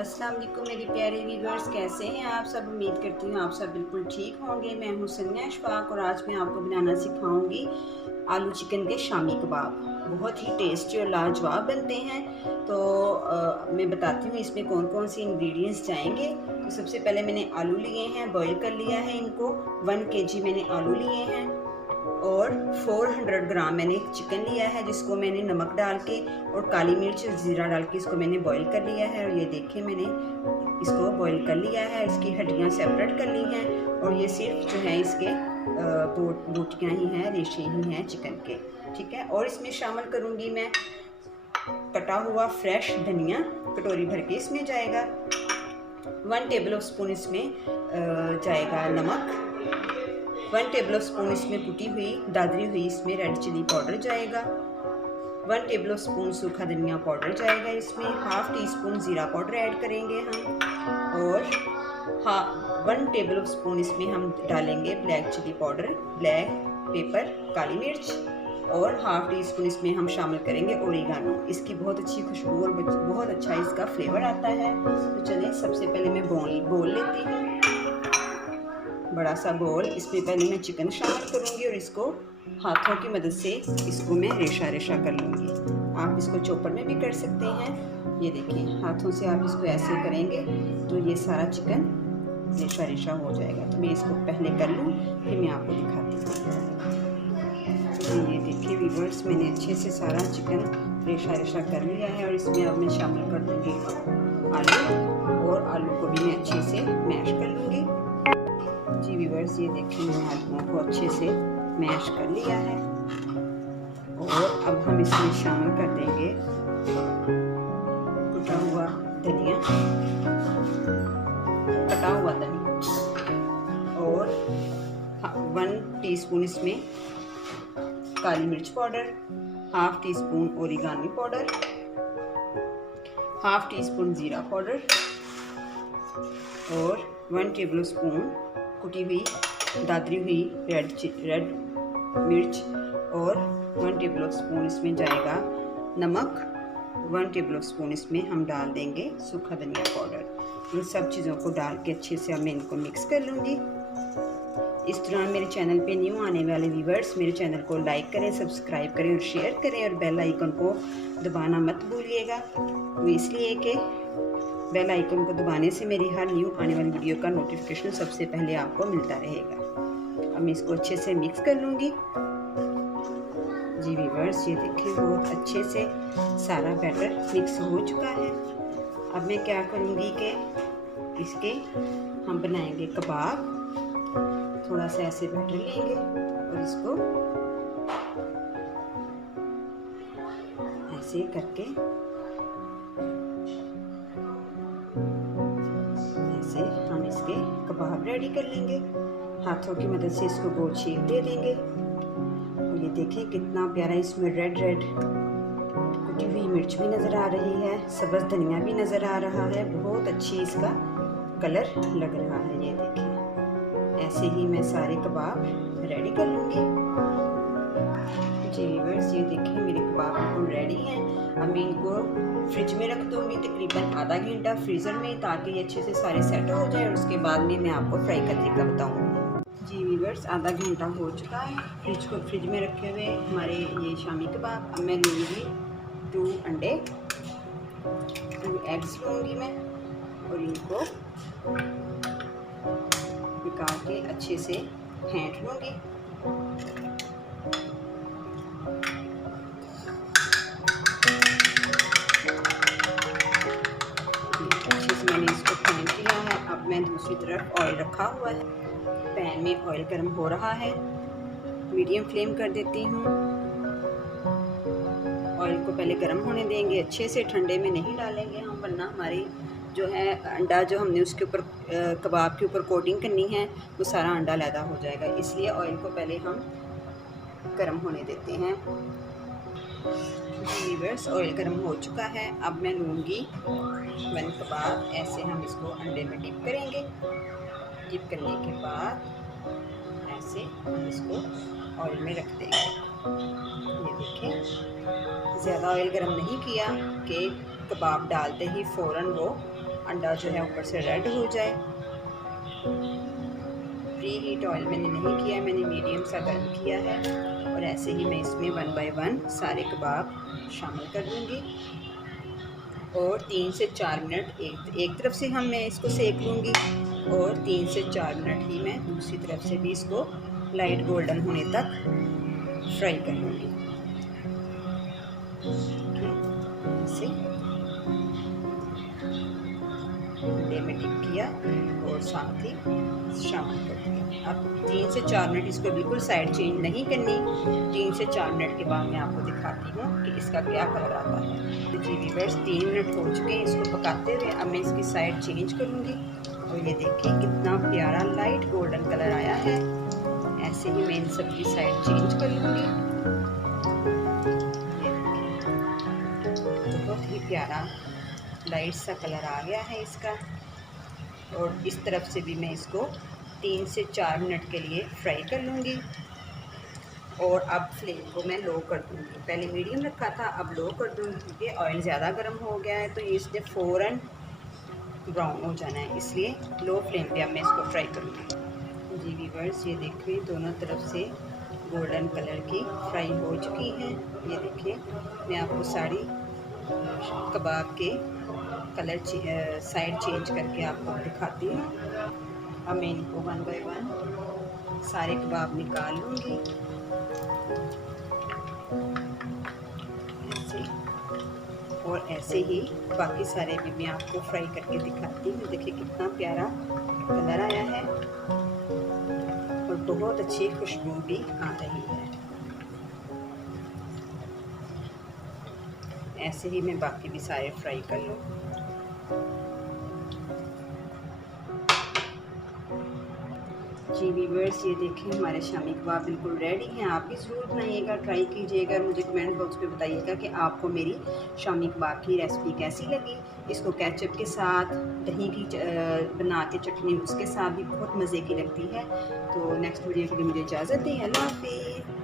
अस्सलाम वालेकुम मेरी प्यारे व्यूअर्स, कैसे हैं आप सब। उम्मीद करती हूँ आप सब बिल्कुल ठीक होंगे। मैं हूँ सन्या अशफाक और आज मैं आपको बनाना सिखाऊंगी आलू चिकन के शामी कबाब। बहुत ही टेस्टी और लाजवाब बनते हैं। तो मैं बताती हूँ इसमें कौन कौन सी इंग्रेडिएंट्स जाएंगे। तो सबसे पहले मैंने आलू लिए हैं, बॉईल कर लिया है इनको। 1 kg मैंने आलू लिए हैं और 400 ग्राम मैंने चिकन लिया है, जिसको मैंने नमक डाल के और काली मिर्च ज़ीरा डाल के इसको मैंने बॉईल कर लिया है। और ये देखिए मैंने इसको बॉईल कर लिया है, इसकी हड्डियाँ सेपरेट कर ली हैं और ये सिर्फ जो है इसके बोटियाँ ही हैं, रेशे ही हैं चिकन के। ठीक है, और इसमें शामिल करूँगी मैं कटा हुआ फ्रेश धनिया, कटोरी भर के इसमें जाएगा। 1 टेबल स्पून इसमें जाएगा नमक। 1 टेबल स्पून इसमें कुटी हुई दादरी हुई इसमें रेड चिली पाउडर जाएगा। 1 टेबल स्पून सूखा धनिया पाउडर जाएगा इसमें। 1/2 टीस्पून ज़ीरा पाउडर ऐड करेंगे हम और 1 टेबल स्पून इसमें हम डालेंगे black chilli powder, black pepper, काली मिर्च और 1/2 टीस्पून इसमें हम शामिल करेंगे ओरिगानो। इसकी बहुत अच्छी खुशबू और बहुत अच्छा इसका फ्लेवर आता है। तो चलिए सबसे पहले मैं बोल लेती हूँ, बड़ा सा बोल। इसमें पहले मैं चिकन शामिल करूँगी और इसको हाथों की मदद से इसको मैं रेशा रेशा कर लूँगी। आप इसको चॉपर में भी कर सकते हैं। ये देखिए हाथों से आप इसको ऐसे करेंगे तो ये सारा चिकन रेशा रेशा हो जाएगा। तो मैं इसको पहले कर लूँ फिर मैं आपको दिखाती हूँ। ये देखिए व्यूअर्स, मैंने अच्छे से सारा चिकन रेशा रेशा कर लिया है और इसमें अब मैं शामिल कर दूँगी आलू और आलू को भी मैं अच्छे से मैश कर लूँगी। जी व्यूअर्स, ये देखिए मैंने आलूओं को अच्छे से मैश कर लिया है और अब हम इसमें शामिल कर देंगे कटा हुआ धनिया और 1 टीस्पून इसमें काली मिर्च powder, 1/2 teaspoon oregano powder, 1/2 teaspoon ज़ीरा पाउडर और 1 टेबल स्पून कुटी हुई दादरी हुई रेड मिर्च और 1 टेबल स्पून इसमें जाएगा नमक। 1 टेबल स्पून इसमें हम डाल देंगे सूखा धनिया पाउडर। इन सब चीज़ों को डाल के अच्छे से अब मैं इनको मिक्स कर लूँगी। इस तरह मेरे चैनल पे न्यू आने वाले व्यूवर्स मेरे चैनल को लाइक करें, सब्सक्राइब करें और शेयर करें और बेल आइकन को दबाना मत भूलिएगा। वो इसलिए कि बेल आइकन को दबाने से मेरी हर न्यू आने वाली वीडियो का नोटिफिकेशन सबसे पहले आपको मिलता रहेगा। अब मैं इसको अच्छे से मिक्स कर लूँगी। जी व्यूअर्स, ये देखिए बहुत अच्छे से सारा बैटर मिक्स हो चुका है। अब मैं क्या करूँगी कि इसके हम बनाएंगे कबाब। थोड़ा सा ऐसे बैटर लेंगे और इसको ऐसे करके हम इसके कबाब रेडी कर लेंगे। हाथों की मदद से इसको गोल शेप दे देंगे। और ये देखिए कितना प्यारा इसमें रेड कुटी हुई मिर्च भी नज़र आ रही है, सब्ज़ धनिया भी नज़र आ रहा है। बहुत अच्छी इसका कलर लग रहा है। ये देखिए ऐसे ही मैं सारे कबाब रेडी कर लूँगी। जी व्यूअर्स, ये देखिए मेरे कबाब बिल्कुल रेडी हैं। अब मैं इनको फ्रिज में रख दूँगी तकरीबन आधा घंटा फ्रीज़र में, ताकि ये अच्छे से सारे सेट हो जाए और उसके बाद में मैं आपको फ्राई का तरीका बताऊँगी। जी व्यूअर्स, आधा घंटा हो चुका है फ्रिज में रखे हुए हमारे ये शामी कबाब। अब मैं लूँगी 2 अंडे, 2 एग्स लूँगी मैं और इनको निकाल के अच्छे से फेंट लूँगी। मैंने इसको फेंट लिया है। अब मैं दूसरी तरफ ऑयल रखा हुआ है, पैन में ऑयल गर्म हो रहा है। मीडियम फ्लेम कर देती हूँ। ऑयल को पहले गर्म होने देंगे अच्छे से, ठंडे में नहीं डालेंगे हम, वरना हमारी जो है अंडा जो हमने उसके ऊपर कबाब के ऊपर कोटिंग करनी है वो सारा अंडा लैदा हो जाएगा। इसलिए ऑयल को पहले हम गर्म होने देते हैं। व्यूअर्स, ऑयल गर्म हो चुका है। अब मैं लूँगी 1 कबाब। ऐसे हम इसको अंडे में डिप करेंगे। डिप करने के बाद ऐसे हम इसको ऑयल में रख देंगे। ये देखिए ज़्यादा ऑयल गर्म नहीं किया कि कबाब डालते ही फ़ौरन वो अंडा जो है ऊपर से रेड हो जाए। प्री हीट ऑयल मैंने नहीं किया, मैंने मीडियम सा गर्म किया है। और ऐसे ही मैं इसमें 1 बाय 1 सारे कबाब शामिल कर दूँगी और 3 से 4 मिनट एक तरफ से मैं इसको सेक लूँगी और 3 से 4 मिनट ही मैं दूसरी तरफ से भी इसको लाइट गोल्डन होने तक फ्राई कर लूँगी। इसे में डिप किया और साथ ही शामिल कर दिया। अब 3 से 4 मिनट इसको बिल्कुल साइड चेंज नहीं करनी। 3 से 4 मिनट के बाद मैं आपको दिखाती हूँ कि इसका क्या कलर आता है। तो जी व्यूअर्स 3 मिनट हो चुके हैं इसको पकाते हुए। अब मैं इसकी साइड चेंज करूँगी और ये देखिए कितना प्यारा लाइट गोल्डन कलर आया है। ऐसे ही मैं इन सब की साइड चेंज कर लूँगी। बहुत ही प्यारा लाइट सा कलर आ गया है इसका। और इस तरफ से भी मैं इसको 3 से 4 मिनट के लिए फ्राई कर लूँगी। और अब फ्लेम को मैं लो कर दूँगी। पहले मीडियम रखा था, अब लो कर दूँगी क्योंकि ऑयल ज़्यादा गर्म हो गया है तो इसने फ़ौरन ब्राउन हो जाना है, इसलिए लो फ्लेम पे अब मैं इसको फ्राई करूँगी। जी व्यूअर्स ये देखिए दोनों तरफ से गोल्डन कलर की फ्राई हो चुकी हैं। ये देखिए मैं आपको सारी कबाब के कलर साइड चेंज करके आपको दिखाती हूँ। अब मैं इनको 1 बाय 1 सारे कबाब निकाल लूँगी ऐसे। और ऐसे ही बाकी सारे भी मैं आपको फ्राई करके दिखाती हूँ। देखिए कितना प्यारा कलर आया है और बहुत अच्छी खुशबू भी आ रही है। ऐसे ही मैं बाकी भी सारे फ्राई कर लूँ। जी व्यूअर्स ये देखें हमारे शामी कबाब बिल्कुल रेडी हैं। आप भी ज़रूर बनाइएगा, ट्राई कीजिएगा। मुझे कमेंट बॉक्स में बताइएगा कि आपको मेरी शामी कबाब की रेसिपी कैसी लगी। इसको केचप के साथ, दही की बना के चटनी उसके साथ भी बहुत मज़े की लगती है। तो नेक्स्ट वीडियो के लिए मुझे इजाज़त दें। अल्लाह हाफ़िज़।